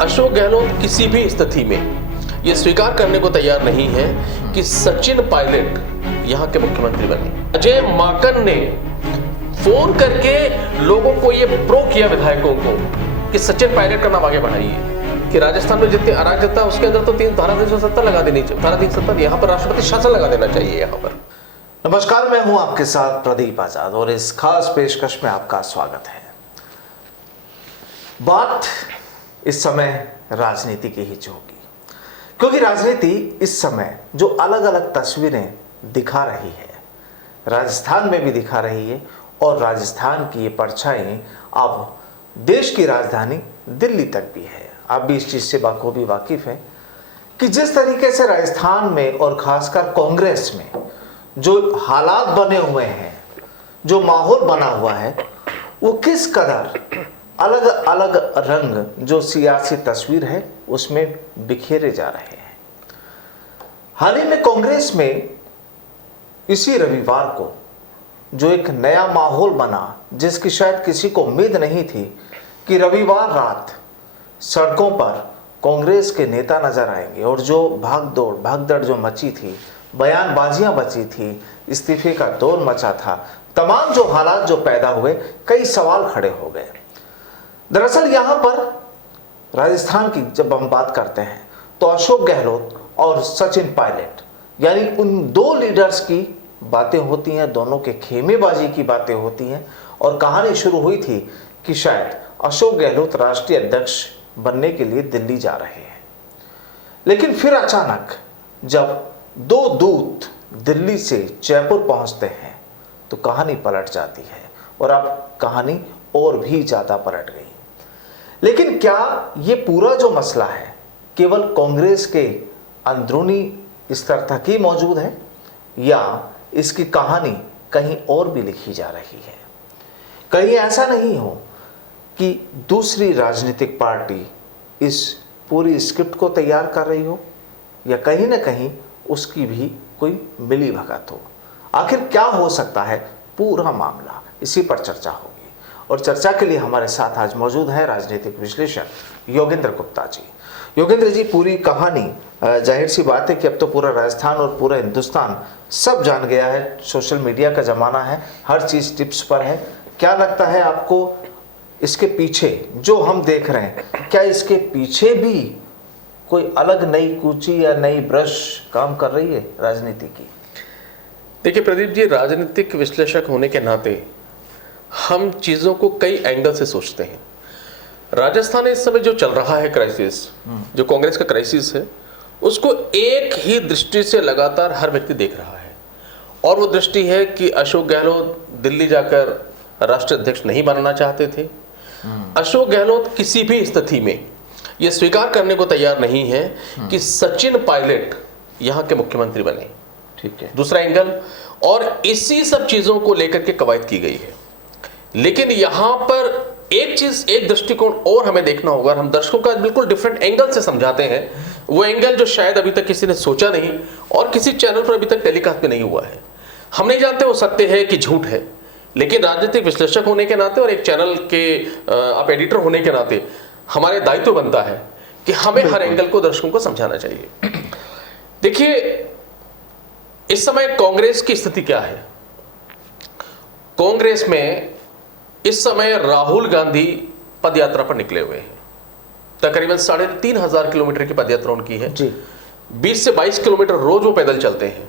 अशोक गहलोत किसी भी स्थिति में ये स्वीकार करने को तैयार नहीं है कि सचिन पायलट यहां के मुख्यमंत्री बने। अजय माकन ने फोन करके लोगों को ये प्रो किया, विधायकों को, कि सचिन पायलट का नाम आगे बढ़ाइए, कि राजस्थान में जितनी अराजकता उसके अंदर तो धारा 370 लगा देनी चाहिए, धारा 370 यहां पर राष्ट्रपति शासन लगा देना चाहिए यहां पर। नमस्कार, मैं हूं आपके साथ प्रदीप आजाद और इस खास पेशकश में आपका स्वागत है। बात इस समय राजनीति की ही होगी, क्योंकि राजनीति इस समय जो अलग अलग तस्वीरें दिखा रही है, राजस्थान में भी दिखा रही है और राजस्थान की ये परछाई अब देश की राजधानी दिल्ली तक भी है। आप भी इस चीज से बखूबी वाकिफ हैं कि जिस तरीके से राजस्थान में और खासकर कांग्रेस में जो हालात बने हुए हैं, जो माहौल बना हुआ है, वो किस कदर अलग अलग रंग जो सियासी तस्वीर है उसमें बिखेरे जा रहे हैं। हाल ही में कांग्रेस में इसी रविवार को जो एक नया माहौल बना, जिसकी शायद किसी को उम्मीद नहीं थी कि रविवार रात सड़कों पर कांग्रेस के नेता नजर आएंगे और जो भागदौड़ जो मची थी, बयानबाजियां बची थी, इस्तीफे का दौर मचा था, तमाम जो हालात जो पैदा हुए, कई सवाल खड़े हो गए। दरअसल यहां पर राजस्थान की जब हम बात करते हैं तो अशोक गहलोत और सचिन पायलट यानी उन दो लीडर्स की बातें होती हैं, दोनों के खेमेबाजी की बातें होती हैं और कहानी शुरू हुई थी कि शायद अशोक गहलोत राष्ट्रीय अध्यक्ष बनने के लिए दिल्ली जा रहे हैं। लेकिन फिर अचानक जब दो दूत दिल्ली से जयपुर पहुंचते हैं तो कहानी पलट जाती है और अब कहानी और भी ज्यादा पलट गई। लेकिन क्या ये पूरा जो मसला है केवल कांग्रेस के अंदरूनी स्तर तक ही मौजूद है या इसकी कहानी कहीं और भी लिखी जा रही है? कहीं ऐसा नहीं हो कि दूसरी राजनीतिक पार्टी इस पूरी स्क्रिप्ट को तैयार कर रही हो या कहीं ना कहीं उसकी भी कोई मिली भगत हो? आखिर क्या हो सकता है पूरा मामला, इसी पर चर्चा होगी। और चर्चा के लिए हमारे साथ आज मौजूद है राजनीतिक विश्लेषक योगेंद्र गुप्ता जी। योगेंद्र जी, पूरी कहानी जाहिर सी बात है कि अब तो पूरा राजस्थान और पूरा हिंदुस्तान सब जान गया है, सोशल मीडिया का ज़माना है, हर चीज़ टिप्स पर है। क्या लगता है आपको इसके पीछे जो हम देख रहे हैं, क्या इसके पीछे भी कोई अलग नई कूची या नई ब्रश काम कर रही है राजनीति की? देखिए प्रदीप जी, राजनीतिक विश्लेषक होने के नाते हम चीज़ों को कई एंगल से सोचते हैं। राजस्थान में इस समय जो चल रहा है क्राइसिस, जो कांग्रेस का क्राइसिस है, उसको एक ही दृष्टि से लगातार हर व्यक्ति देख रहा है और वो दृष्टि है कि अशोक गहलोत दिल्ली जाकर राष्ट्रीय अध्यक्ष नहीं बनना चाहते थे। अशोक गहलोत किसी भी स्थिति में ये स्वीकार करने को तैयार नहीं है कि सचिन पायलट यहाँ के मुख्यमंत्री बने। ठीक है, दूसरा एंगल, और इसी सब चीजों को लेकर के कवायद की गई है। लेकिन यहां पर एक चीज, एक दृष्टिकोण और हमें देखना होगा। हम दर्शकों का बिल्कुल डिफरेंट एंगल से समझाते हैं, वो एंगल जो शायद अभी तक किसी ने सोचा नहीं और किसी चैनल पर अभी तक टेलीकास्ट भी नहीं हुआ है। हम नहीं जानते वो सत्य है कि झूठ है, लेकिन राजनीतिक विश्लेषक होने के नाते और एक चैनल के आप एडिटर होने के नाते हमारे दायित्व बनता है कि हमें हर एंगल को दर्शकों को समझाना चाहिए। देखिए, इस समय कांग्रेस की स्थिति क्या है? कांग्रेस में इस समय राहुल गांधी पदयात्रा पर निकले हुए हैं। तकरीबन 3,500 किलोमीटर की पदयात्रा उनकी है जी। 20 से 22 किलोमीटर रोज वो पैदल चलते हैं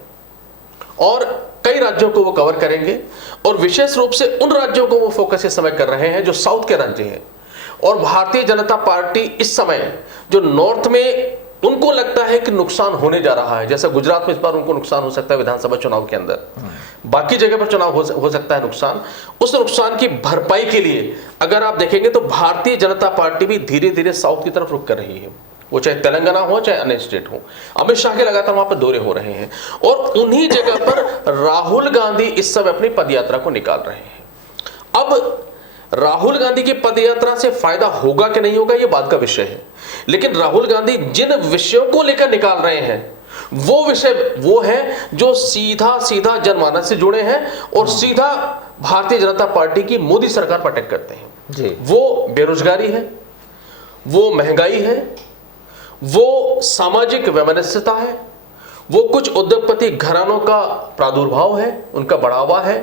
और कई राज्यों को वो कवर करेंगे और विशेष रूप से उन राज्यों को वो फोकस इस समय कर रहे हैं जो साउथ के राज्य हैं। और भारतीय जनता पार्टी इस समय जो नॉर्थ में उनको लगता है कि नुकसान होने जा रहा है, जैसे गुजरात में इस बार उनको नुकसान हो सकता है विधानसभा चुनाव के अंदर, बाकी जगह पर चुनाव हो सकता है नुकसान, उस नुकसान की भरपाई के लिए अगर आप देखेंगे तो भारतीय जनता पार्टी भी धीरे धीरे साउथ की तरफ रुख कर रही है। वो चाहे तेलंगाना हो चाहे अन्य स्टेट हो। अमित शाह के लगातार वहां पर दौरे हो रहे हैं और उन्हीं जगह पर राहुल गांधी इस समय अपनी पदयात्रा को निकाल रहे हैं। अब राहुल गांधी की पदयात्रा से फायदा होगा कि नहीं होगा, यह बात का विषय है, लेकिन राहुल गांधी जिन विषयों को लेकर निकाल रहे हैं वो विषय वो है जो सीधा सीधा जनमानस से जुड़े हैं और सीधा भारतीय जनता पार्टी की मोदी सरकार पर अटैक करते हैं जी। वो बेरोजगारी है, वो महंगाई है, वो सामाजिक वैमनस्यता है, वो कुछ उद्योगपति घरानों का प्रादुर्भाव है, उनका बढ़ावा है,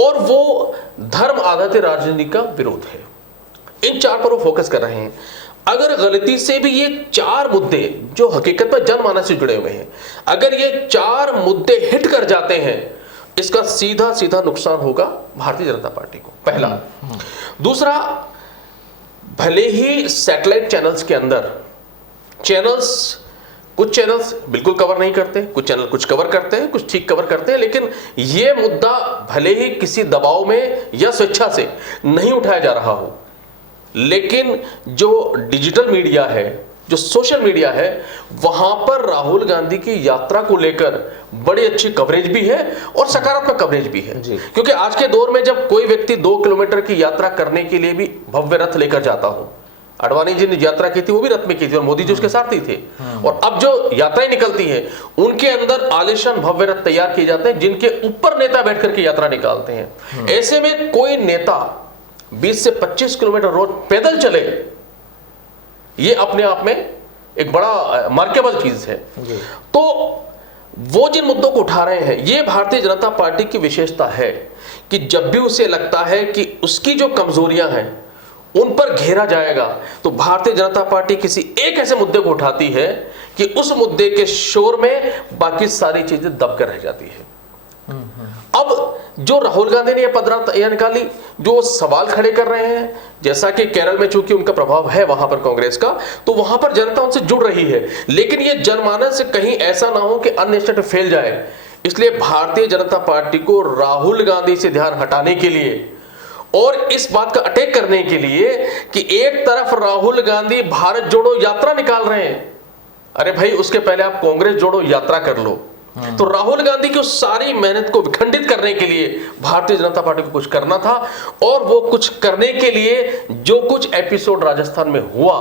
और वो धर्म आधारित राजनीति का विरोध है। इन चार पर वो फोकस कर रहे हैं। अगर गलती से भी ये चार मुद्दे जो हकीकत में जनमानस से जुड़े हुए हैं, अगर ये चार मुद्दे हिट कर जाते हैं, इसका सीधा सीधा नुकसान होगा भारतीय जनता पार्टी को, पहला। दूसरा, भले ही सैटेलाइट चैनल्स के अंदर कुछ चैनल्स बिल्कुल कवर नहीं करते, कुछ चैनल कुछ कवर करते हैं, कुछ ठीक कवर करते हैं, लेकिन यह मुद्दा भले ही किसी दबाव में या स्वेच्छा से नहीं उठाया जा रहा हो, लेकिन जो डिजिटल मीडिया है, जो सोशल मीडिया है, वहां पर राहुल गांधी की यात्रा को लेकर बड़ी अच्छी कवरेज भी है और सकारात्मक कवरेज भी है। क्योंकि आज के दौर में जब कोई व्यक्ति 2 किलोमीटर की यात्रा करने के लिए भी भव्य रथ लेकर जाता हो, अडवाणी जी ने यात्रा की थी, वो भी रथ में की थी और मोदी जी उसके सारथी थे, और अब जो यात्राएं निकलती है उनके अंदर आलिशान भव्य रथ तैयार किए जाते हैं, जिनके ऊपर नेता बैठ करके यात्रा निकालते हैं। ऐसे में कोई नेता 20 से 25 किलोमीटर रोज पैदल चले, ये अपने आप में एक बड़ा मार्केबल चीज है। तो वो जिन मुद्दों को उठा रहे हैं, ये भारतीय जनता पार्टी की विशेषता है कि जब भी उसे लगता है कि उसकी जो कमजोरियां हैं उन पर घेरा जाएगा, तो भारतीय जनता पार्टी किसी एक ऐसे मुद्दे को उठाती है कि उस मुद्दे के शोर में बाकी सारी चीजें दबकर रह जाती है। अब जो राहुल गांधी ने यह पदयात्रा निकाली, जो सवाल खड़े कर रहे हैं, जैसा कि केरल में चूंकि उनका प्रभाव है वहां पर कांग्रेस का, तो वहां पर जनता उनसे जुड़ रही है, लेकिन यह जनमानस से कहीं ऐसा ना हो कि अन्य स्टेट फेल जाए, इसलिए भारतीय जनता पार्टी को राहुल गांधी से ध्यान हटाने के लिए और इस बात का अटैक करने के लिए कि एक तरफ राहुल गांधी भारत जोड़ो यात्रा निकाल रहे हैं, अरे भाई उसके पहले आप कांग्रेस जोड़ो यात्रा कर लो। तो राहुल गांधी की उस सारी मेहनत को विखंडित करने के लिए भारतीय जनता पार्टी को कुछ करना था, और वो कुछ करने के लिए जो कुछ एपिसोड राजस्थान में हुआ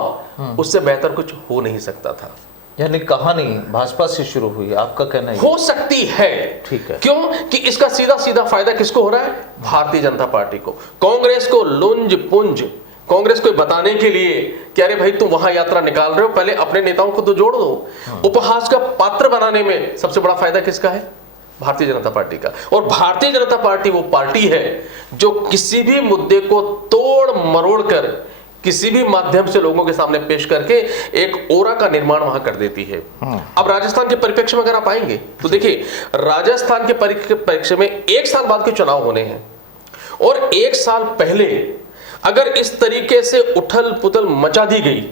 उससे बेहतर कुछ हो नहीं सकता था। यानी कहानी भाजपा से शुरू हुई, आपका कहना है? हो सकती है, ठीक है। क्यों कि इसका सीधा सीधा फायदा किसको हो रहा है? भारतीय जनता पार्टी को। कांग्रेस को लुंज पुंज, कांग्रेस को बताने के लिए कि अरे भाई तुम वहां यात्रा निकाल रहे हो, पहले अपने नेताओं को तो जोड़ दो। उपहास का पात्र बनाने में सबसे बड़ा फायदा किसका है? भारतीय जनता पार्टी का। और भारतीय जनता पार्टी वो पार्टी है जो किसी भी मुद्दे को तोड़ मरोड़ कर किसी भी माध्यम से लोगों के सामने पेश करके एक ओरा का निर्माण वहां कर देती है। अब राजस्थान के परिप्रेक्ष्य में अगर आप आएंगे तो देखिए, राजस्थान के परिप्रेक्ष्य में 1 साल बाद के चुनाव होने हैं, और 1 साल पहले अगर इस तरीके से उथल पुथल मचा दी गई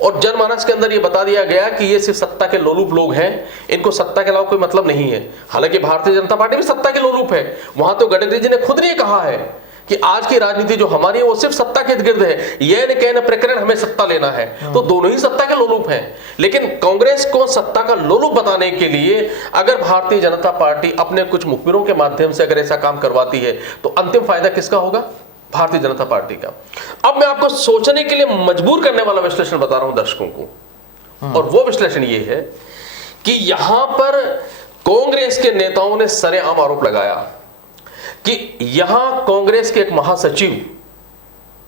और जनमानस के अंदर यह बता दिया गया कि ये सिर्फ सत्ता के लोलुप लोग हैं, इनको सत्ता के अलावा कोई मतलब नहीं है। हालांकि भारतीय जनता पार्टी भी सत्ता के लोलुप है, वहां तो गडकरी जी ने खुद ने कहा है कि आज की राजनीति जो हमारी है वो सिर्फ सत्ता के इर्द-गिर्द है, यह न कहना प्रकरण हमें सत्ता लेना है। तो दोनों ही सत्ता के लोलुप हैं, लेकिन कांग्रेस को सत्ता का लोलुप बताने के लिए अगर भारतीय जनता पार्टी अपने कुछ मुखबिरों के माध्यम से अगर ऐसा काम करवाती है, तो अंतिम फायदा किसका होगा? भारतीय जनता पार्टी का। अब मैं आपको सोचने के लिए मजबूर करने वाला विश्लेषण बता रहा हूं दर्शकों को, और वो विश्लेषण ये है कि यहां पर कांग्रेस के नेताओं ने सरेआम आरोप लगाया कि यहां कांग्रेस के एक महासचिव,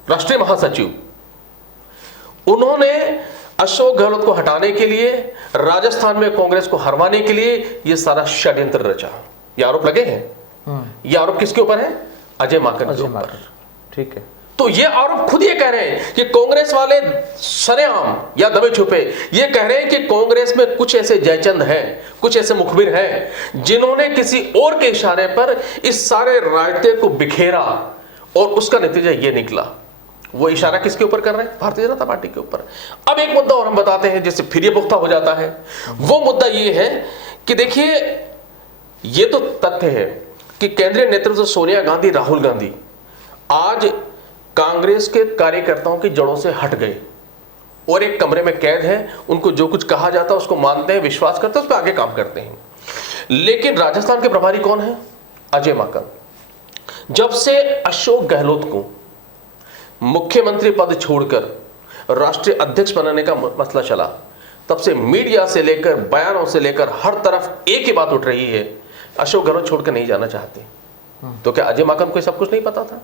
राष्ट्रीय महासचिव, उन्होंने अशोक गहलोत को हटाने के लिए, राजस्थान में कांग्रेस को हरवाने के लिए यह सारा षड्यंत्र रचा। ये आरोप लगे हैं। ये आरोप किसके ऊपर है? अजय माकन के ऊपर। ठीक है। तो ये आरोप खुद ये कह रहे हैं कि कांग्रेस वाले सरेआम या दबे छुपे ये कह रहे हैं कि कांग्रेस में कुछ ऐसे जयचंद हैं, कुछ ऐसे मुखबिर हैं जिन्होंने किसी और के इशारे पर इस सारे रायते को बिखेरा, और उसका नतीजा ये निकला। वो इशारा किसके ऊपर कर रहे हैं? भारतीय जनता पार्टी के ऊपर। अब एक मुद्दा और हम बताते हैं जिससे फिर ये पुख्ता हो जाता है। वो मुद्दा ये है कि देखिए, ये तो तथ्य है कि केंद्रीय नेतृत्व सोनिया गांधी, राहुल गांधी आज कांग्रेस के कार्यकर्ताओं की जड़ों से हट गए और एक कमरे में कैद है। उनको जो कुछ कहा जाता है उसको मानते हैं, विश्वास करते हैं, उस पर आगे काम करते हैं। लेकिन राजस्थान के प्रभारी कौन है? अजय माकन। जब से अशोक गहलोत को मुख्यमंत्री पद छोड़कर राष्ट्रीय अध्यक्ष बनाने का मसला चला, तब से मीडिया से लेकर बयानों से लेकर हर तरफ एक ही बात उठ रही है, अशोक गहलोत छोड़कर नहीं जाना चाहते। तो क्या अजय माकन को सब कुछ नहीं पता था?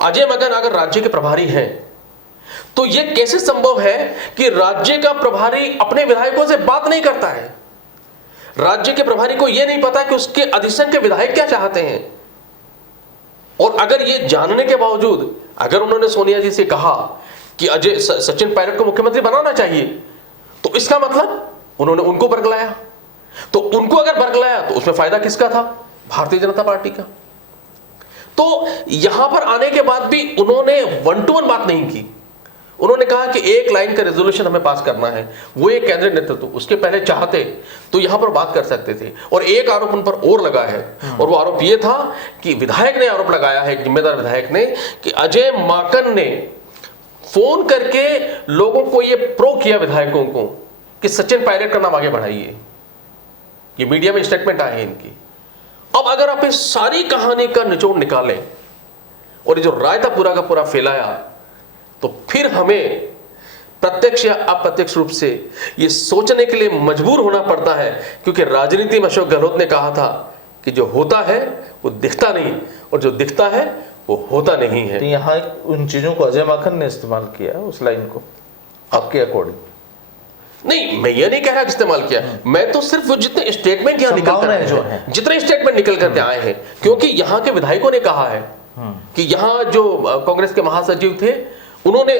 अजय माकन अगर राज्य के प्रभारी हैं, तो यह कैसे संभव है कि राज्य का प्रभारी अपने विधायकों से बात नहीं करता है? राज्य के प्रभारी को यह नहीं पता कि उसके अधिष्ठान के विधायक क्या चाहते हैं। और अगर यह जानने के बावजूद अगर उन्होंने सोनिया जी से कहा कि अजय सचिन पायलट को मुख्यमंत्री बनाना चाहिए, तो इसका मतलब उन्होंने उनको बरगलाया। तो उनको अगर बरगलाया तो उसमें फायदा किसका था? भारतीय जनता पार्टी का। तो यहां पर आने के बाद भी उन्होंने 1 to 1 बात नहीं की। उन्होंने कहा कि एक लाइन का रेजोल्यूशन हमें पास करना है, वो एक केंद्रीय नेतृत्व उसके पहले चाहते तो यहां पर बात कर सकते थे। और एक आरोप उन पर और लगा है, और वो आरोप ये था कि विधायक ने आरोप लगाया है, जिम्मेदार विधायक ने, कि अजय माकन ने फोन करके लोगों को ये प्रो किया, विधायकों को, कि सचिन पायलट का नाम आगे बढ़ाइए। ये मीडिया में स्टेटमेंट आए हैं इनकी। अब अगर आप इस सारी कहानी का निचोड़ निकालें और ये जो रायता पूरा का पूरा फैलाया, तो फिर हमें प्रत्यक्ष या अप्रत्यक्ष रूप से ये सोचने के लिए मजबूर होना पड़ता है, क्योंकि राजनीति में अशोक गहलोत ने कहा था कि जो होता है वो दिखता नहीं, और जो दिखता है वो होता नहीं है। तो यहाँ उन चीजों को अजय माकन ने इस्तेमाल किया, उस लाइन को आपके अकॉर्डिंग? नहीं, मैं ये नहीं कह रहा कि इस्तेमाल किया, मैं तो सिर्फ वो जितने स्टेटमेंट यहाँ निकल कर आए हैं, जितने स्टेटमेंट निकल करके आए हैं, क्योंकि यहाँ के विधायकों ने कहा है कि यहाँ जो कांग्रेस के महासचिव थे, उन्होंने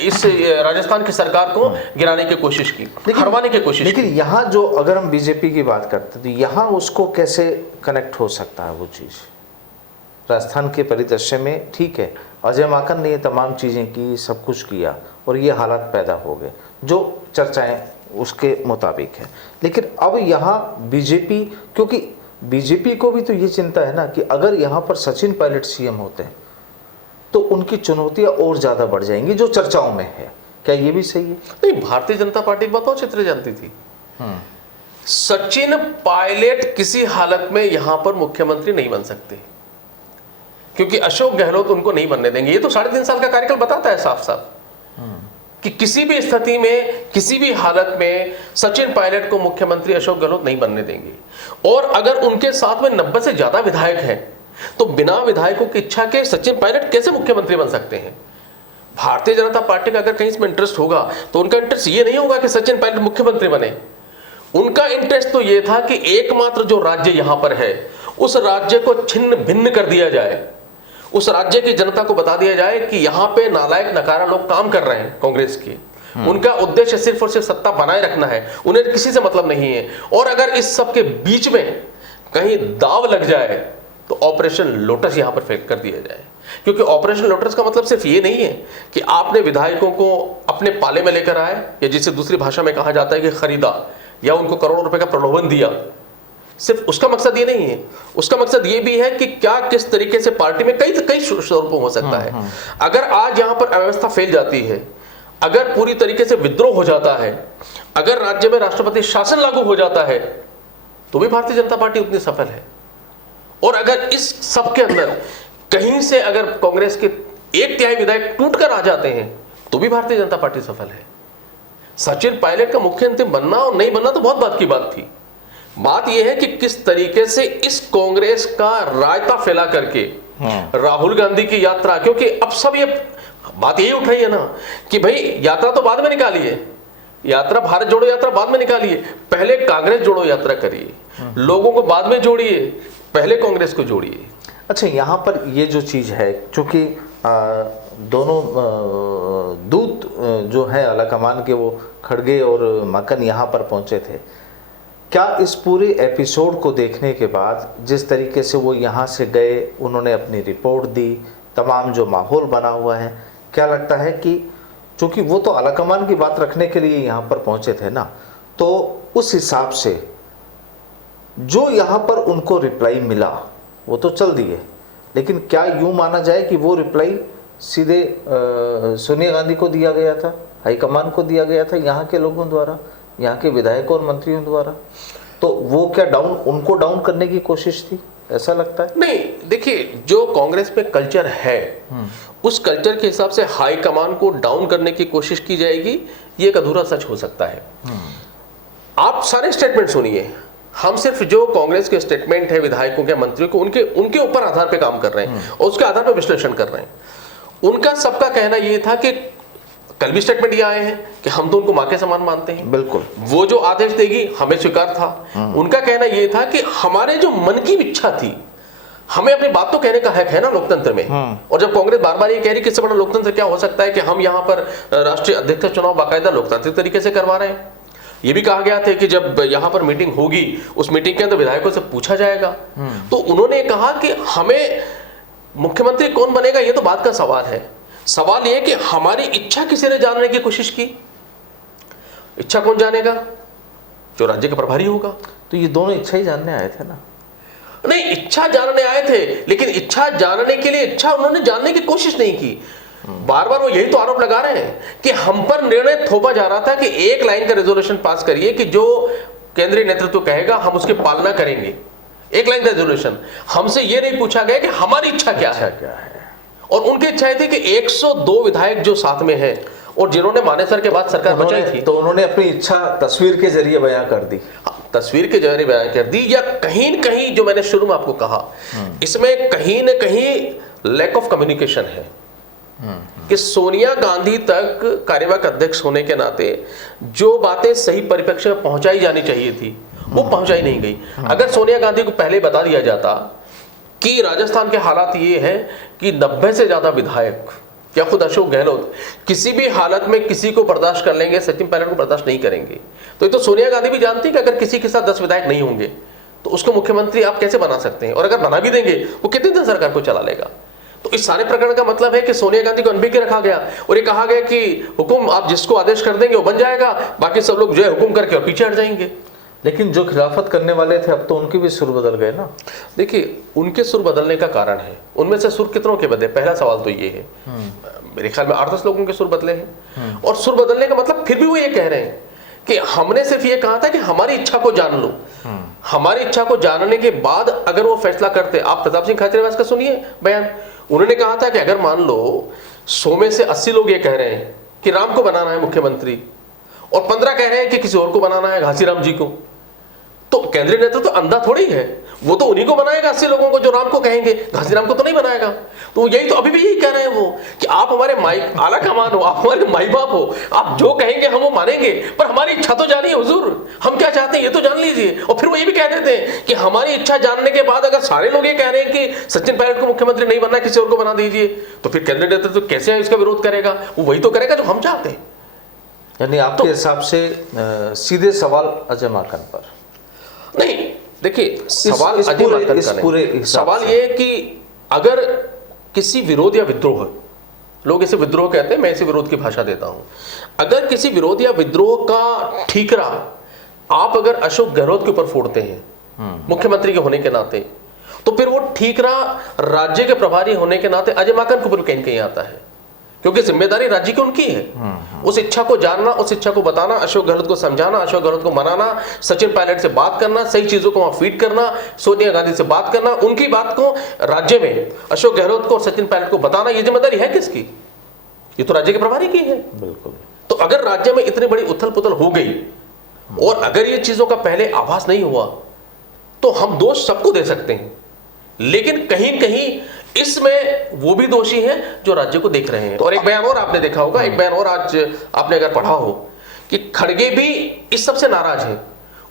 इस राजस्थान की सरकार को गिराने की कोशिश की, हरवाने की कोशिश की। लेकिन यहाँ जो अगर हम बीजेपी की बात करते तो यहाँ उसको कैसे कनेक्ट हो सकता है वो चीज़? राजस्थान के परिदृश्य में ठीक है, अजय माकन ने ये तमाम चीज़ें की, सब कुछ किया और ये हालात पैदा हो गए जो चर्चाएं उसके मुताबिक है। लेकिन अब यहाँ बीजेपी, क्योंकि बीजेपी को भी तो ये चिंता है ना कि अगर यहाँ पर सचिन पायलट सीएम होते हैं तो उनकी चुनौतियां और ज़्यादा बढ़ जाएंगी, जो चर्चाओं में है। क्या ये भी सही है? नहीं, भारतीय जनता पार्टी बहुत अच्छी तरह जानती थी सचिन पायलट किसी हालत में यहां पर मुख्यमंत्री नहीं बन सकते, क्योंकि अशोक गहलोत उनको नहीं बनने देंगे। ये तो 3.5 साल का कार्यकाल बताता है साफ साफ कि किसी भी स्थिति में, किसी भी हालत में सचिन पायलट को मुख्यमंत्री अशोक गहलोत नहीं बनने देंगे। और अगर उनके साथ में 90 से ज्यादा विधायक हैं, तो बिना विधायकों की इच्छा के सचिन पायलट कैसे मुख्यमंत्री बन सकते हैं? भारतीय जनता पार्टी का अगर कहीं इसमें इंटरेस्ट होगा तो उनका इंटरेस्ट ये नहीं होगा कि सचिन पायलट मुख्यमंत्री बने। उनका इंटरेस्ट तो ये था कि एकमात्र जो राज्य यहां पर है, उस राज्य को छिन्न भिन्न कर दिया जाए, उस राज्य की जनता को बता दिया जाए कि यहां पे नालायक नकारा लोग काम कर रहे हैं कांग्रेस के। उनका उद्देश्य सिर्फ और सिर्फ सत्ता बनाए रखना है, उन्हें किसी से मतलब नहीं है। और अगर इस सब के बीच में कहीं दाव लग जाए तो ऑपरेशन लोटस यहां पर फेल कर दिया जाए। क्योंकि ऑपरेशन लोटस का मतलब सिर्फ ये नहीं है कि आपने विधायकों को अपने पाले में लेकर आए, या जिसे दूसरी भाषा में कहा जाता है कि खरीदा, या उनको करोड़ों रुपए का प्रलोभन दिया। सिर्फ उसका मकसद ये नहीं है, उसका मकसद ये भी है कि क्या किस तरीके से पार्टी में कई स्वरूपों हो सकता है। अगर आज यहां पर अव्यवस्था फैल जाती है, अगर पूरी तरीके से विद्रोह हो जाता है, अगर राज्य में राष्ट्रपति शासन लागू हो जाता है, तो भी भारतीय जनता पार्टी उतनी सफल है। और अगर इस सब के अंदर कहीं से अगर कांग्रेस के 1/3 विधायक टूटकर आ जाते हैं, तो भी भारतीय जनता पार्टी सफल है। सचिन पायलट का मुख्यमंत्री बनना और नहीं बनना तो बहुत बात की बात थी। बात यह है कि किस तरीके से इस कांग्रेस का रायता फैला करके राहुल गांधी की यात्रा, क्योंकि अब सब ये बात यही उठ रही है ना कि भाई यात्रा तो बाद में निकालिए, यात्रा भारत जोड़ो यात्रा बाद में निकालिए, पहले कांग्रेस जोड़ो यात्रा करिए, लोगों को बाद में जोड़िए, पहले कांग्रेस को जोड़िए। अच्छा, यहाँ पर ये जो चीज़ है, क्योंकि दोनों दूत जो है आलाकमान के, वो खड़गे और माकन यहाँ पर पहुँचे थे। क्या इस पूरे एपिसोड को देखने के बाद जिस तरीके से वो यहाँ से गए, उन्होंने अपनी रिपोर्ट दी, तमाम जो माहौल बना हुआ है, क्या लगता है कि चूँकि वो तो आलाकमान की बात रखने के लिए यहाँ पर पहुँचे थे ना, तो उस हिसाब से जो यहाँ पर उनको रिप्लाई मिला वो तो चल दिए, लेकिन क्या यूँ माना जाए कि वो रिप्लाई सीधे सोनिया गांधी को दिया गया था, हाईकमान को दिया गया था, यहाँ के लोगों द्वारा, यहाँ के विधायकों और मंत्रियों द्वारा? तो वो क्या उनको डाउन करने की कोशिश थी, ऐसा लगता है? नहीं, देखिए, जो कांग्रेस में कल्चर है, उस कल्चर के हिसाब से हाईकमान को डाउन करने की कोशिश की जाएगी, ये एक अधूरा सच हो सकता है। आप सारे स्टेटमेंट सुनिए, हम सिर्फ जो कांग्रेस के स्टेटमेंट है विधायकों के, मंत्रियों को, उनके ऊपर आधार पे काम कर रहे हैं और उसके आधार पर विश्लेषण कर रहे हैं। उनका सबका कहना यह था कि कल भी स्टेटमेंट ये आए हैं कि हम तो उनको मां के समान मानते हैं। बिल्कुल। वो जो आदेश देगी हमें स्वीकार था। उनका कहना ये था कि हमारे जो मन की इच्छा थी, हमें अपनी बात तो कहने का हक है ना लोकतंत्र में। और जब कांग्रेस बार बार ये कह रही कि इससे बड़ा लोकतंत्र क्या हो सकता है कि हम यहाँ पर राष्ट्रीय अध्यक्ष का चुनाव बाकायदा लोकतांत्रिक तरीके से करवा रहे हैं। ये भी कहा गया था कि जब यहाँ पर मीटिंग होगी उस मीटिंग के अंदर विधायकों से पूछा जाएगा। तो उन्होंने कहा कि हमें मुख्यमंत्री कौन बनेगा ये तो बात का सवाल है, सवाल ये कि हमारी इच्छा किसी ने जानने की कोशिश की। इच्छा कौन जानेगा? जो राज्य का प्रभारी होगा। तो ये दोनों इच्छा ही जानने आए थे ना? नहीं, इच्छा जानने आए थे, लेकिन इच्छा जानने के लिए इच्छा उन्होंने जानने की कोशिश नहीं की। बार बार वो यही तो आरोप लगा रहे हैं कि हम पर निर्णय थोपा जा रहा था कि एक लाइन का रेजोल्यूशन पास करिए कि जो केंद्रीय नेतृत्व कहेगा हम उसकी पालना करेंगे। एक लाइन का रेजोल्यूशन। हमसे ये नहीं पूछा गया कि हमारी इच्छा क्या है। और उनकी इच्छा थी कि 102 विधायक जो साथ में हैं और जिन्होंने मानेसर के बाद सरकार बचाई थी, तो उन्होंने अपनी इच्छा तस्वीर के जरिए बयां कर दी। तस्वीर के जरिए बयां कर दी, या कहीं न कहीं जो मैंने शुरू में आपको कहा, इसमें कहीं न कहीं लैक ऑफ कम्युनिकेशन है कि सोनिया गांधी तक कार्यवाहक अध्यक्ष होने के नाते जो बातें सही परिप्रेक्ष्य में पहुंचाई जानी चाहिए थी वो पहुंचाई नहीं गई। अगर सोनिया गांधी को पहले बता दिया जाता कि राजस्थान के हालात ये हैं कि 90 से ज्यादा विधायक या खुद अशोक गहलोत किसी भी हालत में किसी को बर्दाश्त कर लेंगे, सचिन पायलट को बर्दाश्त नहीं करेंगे, तो ये तो सोनिया गांधी भी जानती कि अगर किसी के साथ 10 विधायक नहीं होंगे तो उसको मुख्यमंत्री आप कैसे बना सकते हैं, और अगर बना भी देंगे वो कितने दिन सरकार को चला लेगा। तो इस सारे प्रकरण का मतलब है कि सोनिया गांधी को अनभिज्ञ रखा गया और ये कहा गया कि हुकुम आप जिसको आदेश कर देंगे वो बन जाएगा, बाकी सब लोग जो है हुकुम करके और पीछे हट जाएंगे। लेकिन जो खिलाफत करने वाले थे अब तो उनके भी सुर बदल गए ना। देखिए, उनके सुर बदलने का कारण है, उनमें से सुर कितनों के बदले, पहला सवाल तो ये है। मेरे ख्याल में 8-10 लोगों के सुर बदले हैं। और सुर बदलने का मतलब फिर भी वो ये कह रहे हैं कि हमने सिर्फ ये कहा था कि हमारी इच्छा को जान लो। हमारी इच्छा को जानने के बाद अगर वो फैसला करते, आप प्रताप सिंह खाचरियावास का सुनिए बयान। उन्होंने कहा था कि अगर मान लो 100 में से 80 लोग ये कह रहे हैं कि राम को बनाना है मुख्यमंत्री और 15 कह रहे हैं कि किसी और को बनाना है, घासीराम जी को, तो केंद्रीय नेतृत्व तो अंधा थोड़ी है, वो तो उन्हीं को बनाएगा 80 लोगों को जो राम को कहेंगे, घासीराम को तो नहीं बनाएगा। तो यही तो अभी भी यही कह रहे हैं वो कि आप हमारे आला कमान हो, आप हमारे माई बाप हो, आप जो कहेंगे हम वो मानेंगे, पर हमारी इच्छा तो जानिए हुजूर, हम क्या चाहते हैं ये तो जान लीजिए। और फिर वो ये भी कह देते हैं कि हमारी इच्छा जानने के बाद अगर सारे लोग ये कह रहे हैं कि सचिन पायलट को मुख्यमंत्री नहीं बनना, किसी और को बना दीजिए, तो फिर केंद्रीय नेतृत्व तो कैसे इसका विरोध करेगा? वो वही तो करेगा जो हम चाहते हैं। यानी आपके हिसाब से सीधे सवाल अजय माकन पर नहीं, देखिए सवाल अजय माकन का नहीं, सवाल ये है कि अगर किसी विरोध या विद्रोह, लोग इसे विद्रोह कहते हैं, मैं इसे विरोध की भाषा देता हूं, अगर किसी विरोध या विद्रोह का ठीकरा आप अगर अशोक गहलोत के ऊपर फोड़ते हैं मुख्यमंत्री के होने के नाते, तो फिर वो ठीकरा राज्य के प्रभारी होने के नाते अजय माकन के ऊपर कहीं कहीं आता है, क्योंकि जिम्मेदारी राज्य की उनकी है। उस इच्छा को जानना, उस इच्छा को बताना, अशोक गहलोत को समझाना, अशोक गहलोत को मनाना, सचिन पायलट से बात करना, सही चीजों को वहां फीड करना, सोनिया गांधी से बात करना, उनकी बात को राज्य में अशोक गहलोत को और सचिन पायलट को बताना, ये जिम्मेदारी है किसकी? ये तो राज्य के प्रभारी की है। बिल्कुल। तो अगर राज्य में इतनी बड़ी उथल पुथल हो गई और अगर ये चीजों का पहले आभास नहीं हुआ तो हम दोष सबको दे सकते हैं, लेकिन कहीं कहीं इसमें वो भी दोषी हैं जो राज्य को देख रहे हैं। तो और एक बयान और आपने देखा होगा, एक बयान और आज आपने अगर पढ़ा हो कि खड़गे भी इस सबसे नाराज हैं,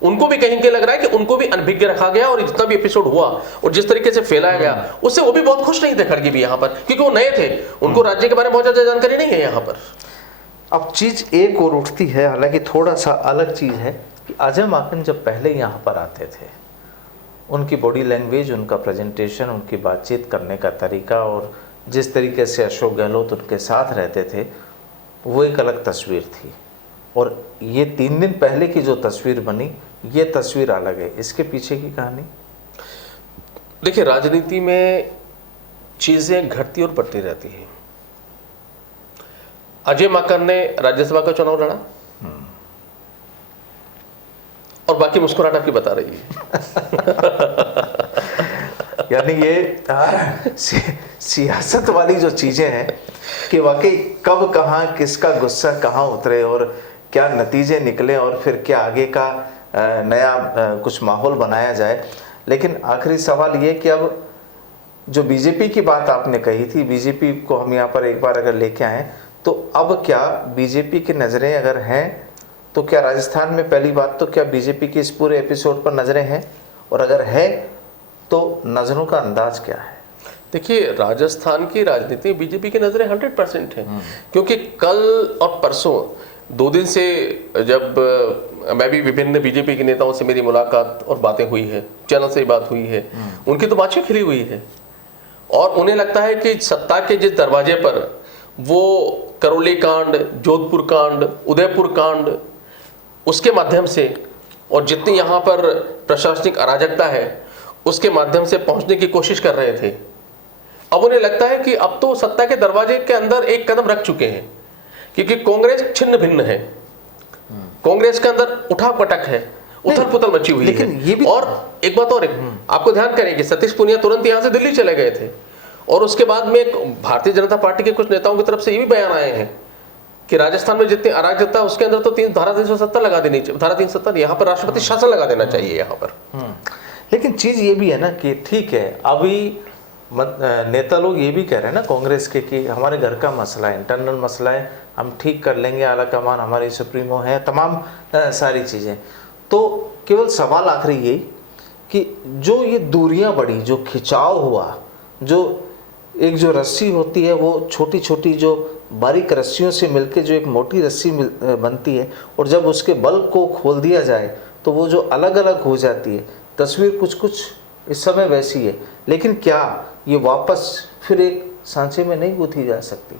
उनको भी कहीं के लग रहा है कि उनको भी अनभिज्ञ रखा गया और जितना भी एपिसोड हुआ और जिस तरीके से फैलाया गया उससे वो भी बहुत खुश नहीं थे खड़गे भी यहाँ पर, क्योंकि वो नए थे, उनको राज्य के बारे में बहुत ज्यादा जानकारी नहीं है यहाँ पर। अब चीज एक और उठती है, हालांकि थोड़ा सा अलग चीज है कि अजय माकन जब पहले यहाँ पर आते थे, उनकी बॉडी लैंग्वेज, उनका प्रेजेंटेशन, उनकी बातचीत करने का तरीका और जिस तरीके से अशोक गहलोत उनके साथ रहते थे, वो एक अलग तस्वीर थी। और ये 3 दिन पहले की जो तस्वीर बनी, ये तस्वीर अलग है। इसके पीछे की कहानी? देखिए, राजनीति में चीजें घटती और बढ़ती रहती हैं। अजय माकन ने राज्यसभा का चुनाव लड़ा और बाकी मुस्कुराहट आपकी बता रही है। यानी ये सियासत वाली जो चीजें हैं कि वाकई कब कहाँ किसका गुस्सा कहाँ उतरे और क्या नतीजे निकले और फिर क्या आगे का नया कुछ माहौल बनाया जाए। लेकिन आखिरी सवाल ये कि अब जो बीजेपी की बात आपने कही थी, बीजेपी को हम यहाँ पर एक बार अगर लेके आए तो अब क्या बीजेपी की नज़रें अगर हैं तो क्या राजस्थान में, पहली बात तो क्या बीजेपी की इस पूरे एपिसोड पर नज़रें हैं, और अगर है तो नज़रों का अंदाज क्या है? देखिए, राजस्थान की राजनीति बीजेपी की नज़रें 100% है, क्योंकि कल और परसों 2 दिन से जब मैं भी विभिन्न बीजेपी के नेताओं से मेरी मुलाकात और बातें हुई है, चैनल से ही बात हुई है, उनकी तो बातचीत खिली हुई है और उन्हें लगता है कि सत्ता के जिस दरवाजे पर वो करौली कांड, जोधपुर कांड, उदयपुर कांड, उसके माध्यम से और जितनी यहाँ पर प्रशासनिक अराजकता है उसके माध्यम से पहुंचने की कोशिश कर रहे थे, अब उन्हें लगता है कि अब तो सत्ता के दरवाजे के अंदर एक कदम रख चुके हैं, क्योंकि कांग्रेस छिन्न भिन्न है, कांग्रेस के अंदर उठा पटक है, उथल पुथल मची हुई लेकिन है। ये भी और एक बात और आपको ध्यान करें कि सतीश पूनिया तुरंत यहां से दिल्ली चले गए थे और उसके बाद में भारतीय जनता पार्टी के कुछ नेताओं की तरफ से ये भी बयान आए हैं कि राजस्थान में जितनी अराजकता है उसके अंदर तो धारा 370 लगा देनी चाहिए, धारा 370 यहाँ पर राष्ट्रपति शासन लगा देना चाहिए यहाँ पर। लेकिन चीज़ ये भी है ना कि ठीक है, अभी नेता लोग ये भी कह रहे हैं ना कांग्रेस के कि हमारे घर का मसला है, इंटरनल मसला है, हम ठीक कर लेंगे, आला कमान हमारी सुप्रीमो है, तमाम सारी चीज़ें। तो केवल सवाल आखिरी ये कि जो ये दूरियां बढ़ी, जो खिंचाव हुआ, जो एक जो रस्सी होती है वो छोटी छोटी जो बारीक रस्सियों से मिलके जो एक मोटी रस्सी बनती है, और जब उसके बल को खोल दिया जाए तो वो जो अलग अलग हो जाती है, तस्वीर कुछ कुछ इस समय वैसी है। लेकिन क्या ये वापस फिर एक सांचे में नहीं गूंथी जा सकती?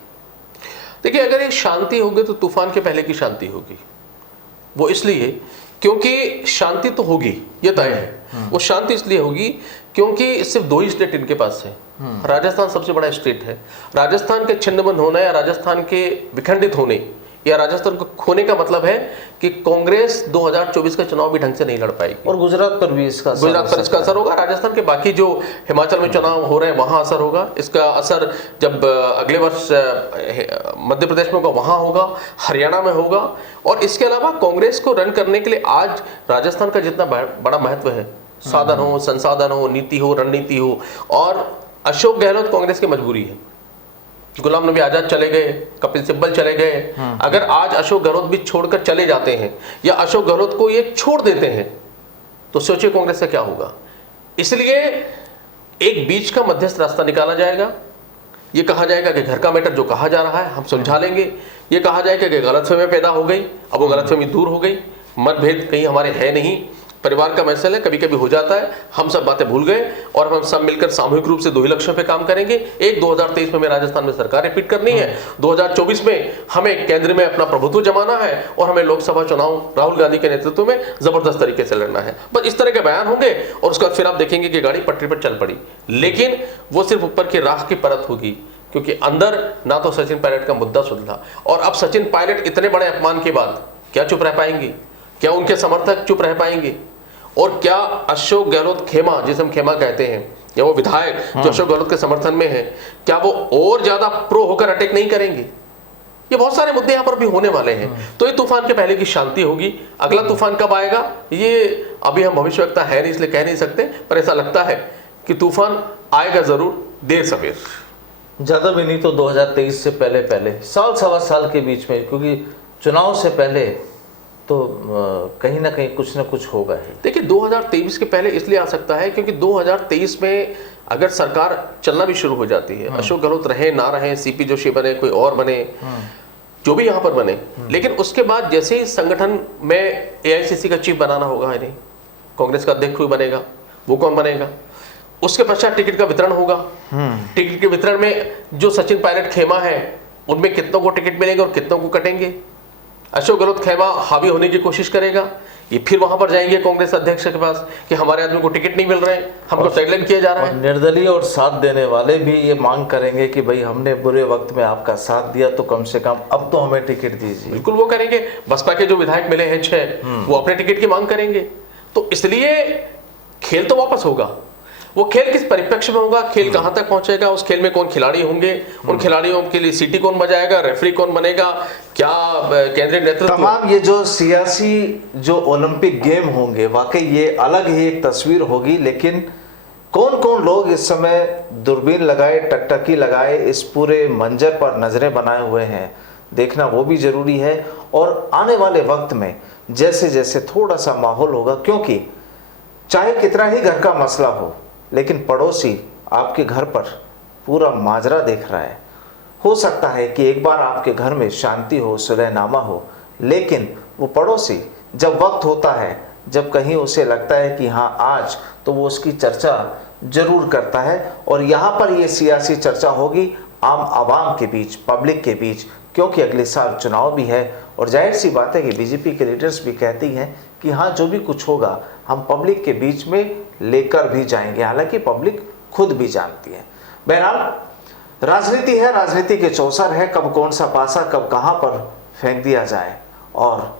देखिए, अगर एक शांति होगी तो तूफान के पहले की शांति होगी। वो इसलिए क्योंकि शांति तो होगी, ये तय है। वो शांति इसलिए होगी क्योंकि सिर्फ 2 ही स्टेट इनके पास है। राजस्थान सबसे बड़ा स्टेट है। राजस्थान के छिन्नबंद होना या राजस्थान के विखंडित होने या राजस्थान को खोने का मतलब है कि कांग्रेस 2024 का चुनाव भी ढंग से नहीं लड़ पाएगी। और गुजरात पर भी इसका असर होगा। राजस्थान के बाकी जो हिमाचल में चुनाव हो रहे हैं वहां असर होगा। इसका असर जब अगले वर्ष मध्य प्रदेश में होगा वहां होगा, हरियाणा में होगा। और इसके अलावा कांग्रेस को रन करने के लिए आज राजस्थान का जितना बड़ा महत्व है, साधन हो, संसाधन हो, नीति हो, रणनीति हो, और अशोक गहलोत कांग्रेस की मजबूरी है। गुलाम नबी आजाद चले गए, कपिल सिब्बल चले गए, अगर आज अशोक गहलोत भी छोड़कर चले जाते हैं या अशोक गहलोत को ये छोड़ देते हैं तो सोचिए कांग्रेस का क्या होगा। इसलिए एक बीच का मध्यस्थ रास्ता निकाला जाएगा। ये कहा जाएगा कि घर का मैटर जो कहा जा रहा है हम सुलझा लेंगे। ये कहा जाएगा कि गलतफहमी पैदा हो गई, अब वो गलतफहमी दूर हो गई, मतभेद कहीं हमारे है नहीं, परिवार का मसला है, कभी कभी हो जाता है, हम सब बातें भूल गए और हम सब मिलकर सामूहिक रूप से 2 ही लक्ष्यों पे काम करेंगे। एक 2023 में हमें राजस्थान में सरकार रिपीट करनी है, 2024 में हमें केंद्र में अपना प्रभुत्व जमाना है और हमें लोकसभा चुनाव राहुल गांधी के नेतृत्व में जबरदस्त तरीके से लड़ना है। बस इस तरह के बयान होंगे और उसके बाद फिर आप देखेंगे कि गाड़ी पटरी पर चल पड़ी। लेकिन वो सिर्फ ऊपर की राख की परत होगी, क्योंकि अंदर ना तो सचिन पायलट का मुद्दा सुलझा। और अब सचिन पायलट इतने बड़े अपमान के बाद क्या चुप रह पाएंगे? क्या उनके समर्थक चुप रह पाएंगे? और क्या अशोक गहलोत खेमा, जिसे हम खेमा कहते हैं, या वो विधायक जो अशोक गहलोत के समर्थन में है, क्या वो और ज्यादा प्रो होकर अटैक नहीं करेंगे? ये बहुत सारे मुद्दे यहाँ पर भी होने वाले हैं। तो ये तूफान के पहले की शांति होगी। अगला तूफान कब आएगा ये अभी हम भविष्यवक्ता है नहीं, इसलिए कह नहीं सकते, पर ऐसा लगता है कि तूफान आएगा जरूर, देर सवेर। ज्यादा भी नहीं तो 2023 से पहले साल सवा साल के बीच में, क्योंकि चुनाव से पहले तो कहीं ना कहीं कुछ ना कुछ होगा ही। देखिए, 2023 के पहले इसलिए आ सकता है क्योंकि 2023 में अगर सरकार चलना भी शुरू हो जाती है, अशोक गहलोत रहे ना रहे, सीपी जोशी बने, कोई और बने, जो भी यहाँ पर बने, लेकिन उसके बाद जैसे ही संगठन में AICC का चीफ बनाना होगा, नहीं कांग्रेस का अध्यक्ष कोई बनेगा, वो कौन बनेगा, उसके पश्चात टिकट का वितरण होगा। टिकट के वितरण में जो सचिन पायलट खेमा है उनमें कितनों को टिकट मिलेंगे और कितनों को कटेंगे। अशोक गहलोत खेमा हावी होने की कोशिश करेगा, ये फिर वहां पर जाएंगे कांग्रेस अध्यक्ष के पास कि हमारे आदमी को टिकट नहीं मिल रहे हैं, हमको साइडलाइन किया जा रहा है। निर्दलीय और साथ देने वाले भी ये मांग करेंगे कि भाई हमने बुरे वक्त में आपका साथ दिया तो कम से कम अब तो हमें टिकट दीजिए। बिल्कुल वो करेंगे। बसपा के जो विधायक मिले हैं 6, वो अपने टिकट की मांग करेंगे। तो इसलिए खेल तो वापस होगा। वो खेल किस परिप्रेक्ष्य में होगा, खेल कहां तक पहुंचेगा, उस खेल में कौन खिलाड़ी होंगे, उन खिलाड़ियों के लिए सीटी कौन बजाएगा, रेफरी कौन बनेगा, क्या केंद्रीय नेतृत्व, तमाम ये जो सियासी जो ओलंपिक गेम होंगे, वाकई ये अलग ही एक तस्वीर होगी। लेकिन कौन कौन लोग इस समय दूरबीन लगाए, टकटकी लगाए इस पूरे मंजर पर नजरें बनाए हुए हैं, देखना वो भी ज़रूरी है। और आने वाले वक्त में जैसे जैसे थोड़ा सा माहौल होगा, क्योंकि चाहे कितना ही घर का मसला हो, लेकिन पड़ोसी आपके घर पर पूरा माजरा देख रहा है। हो सकता है कि एक बार आपके घर में शांति हो, सुलहनामा हो, लेकिन वो पड़ोसी जब वक्त होता है, जब कहीं उसे लगता है कि हाँ आज, तो वो उसकी चर्चा जरूर करता है। और यहाँ पर ये सियासी चर्चा होगी आम आवाम के बीच, पब्लिक के बीच, क्योंकि अगले साल चुनाव भी है। और जाहिर सी बात है कि बीजेपी के लीडर्स भी कहती हैं कि हाँ जो भी कुछ होगा हम पब्लिक के बीच में लेकर भी जाएंगे, हालांकि पब्लिक खुद भी जानती है। बहरहाल राजनीति है, राजनीति के चौसर है, कब कौन सा पासा कब कहाँ पर फेंक दिया जाए और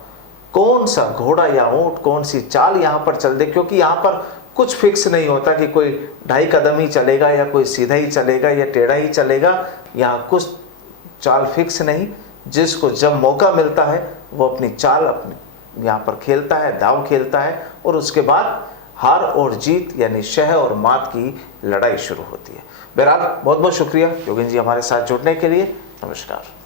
कौन सा घोड़ा या ऊंट कौन सी चाल यहाँ पर चल दे, क्योंकि यहाँ पर कुछ फिक्स नहीं होता कि कोई 2.5 कदम ही चलेगा या कोई सीधा ही चलेगा या टेढ़ा ही चलेगा। यहाँ कुछ चाल फिक्स नहीं, जिसको जब मौका मिलता है वो अपनी चाल अपनी यहाँ पर खेलता है, दांव खेलता है, और उसके बाद हार और जीत यानी शह और मात की लड़ाई शुरू होती है। बहरहाल बहुत बहुत शुक्रिया योगेंद्र जी हमारे साथ जुड़ने के लिए। नमस्कार।